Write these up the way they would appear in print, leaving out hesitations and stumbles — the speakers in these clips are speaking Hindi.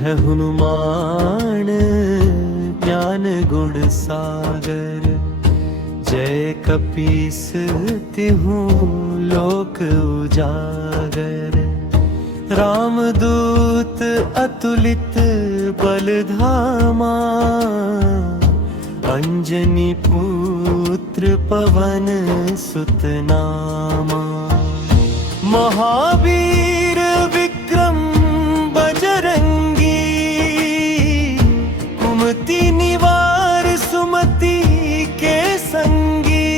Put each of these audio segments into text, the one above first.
है हनुमान ज्ञान गुण सागर, जय कपीस तिहु लोक उजागर। रामदूत अतुलित बलधामा, अंजनी पुत्र पवन सुत नामा। महावीर विक्रम बजरंगी, कुमति निवार सुमति के संगी।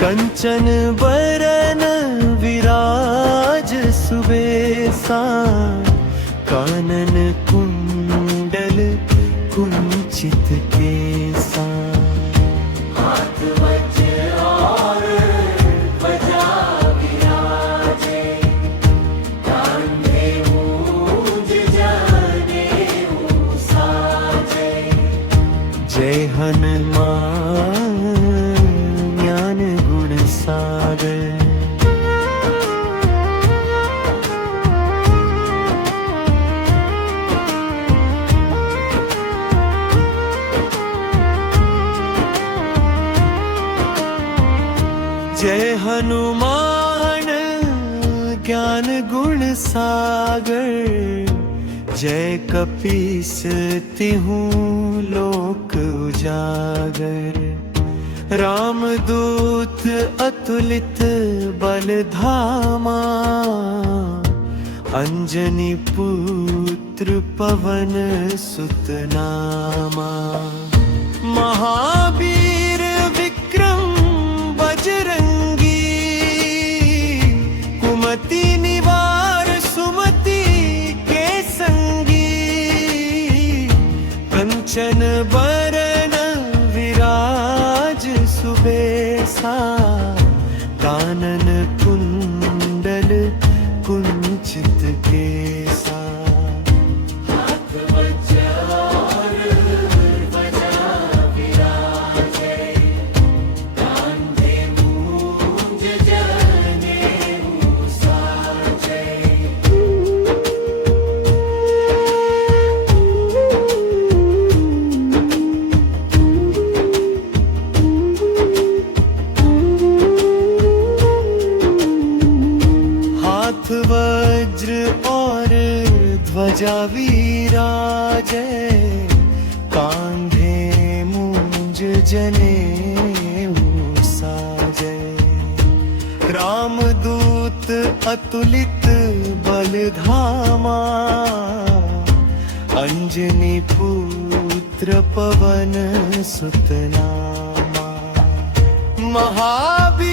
कंचन बरन विराज सुबेसा, कानन कुंडल कुंचित केसा। हाथ वज्र और ध्वजा विराजे, कांधे मूंज जनेऊ साजे। जय हनुमान ज्ञान गुण सागर। जय हनुमान ज्ञान गुण सागर, जय कपीस तिहु लोक उजागर। रामदूत अतुलित बलधामा, अंजनी पुत्र पवन सुत नामा। महावीर विक्रम बजरंगी, कुमति निवार सुमति के संगी। कंचन बरन विराज सुबेसा, कानन कुंडल कुंचित केसा। हाथ वज्र और ध्वजा विराजे, कांधे मूंज जनेऊ साजे। हाथ वज्र और ध्वजा विराजे, कांधे मूंज जनेऊ साजे। रामदूत अतुलित बलधामा, अंजनी पुत्र पवन सुत नामा। महावीर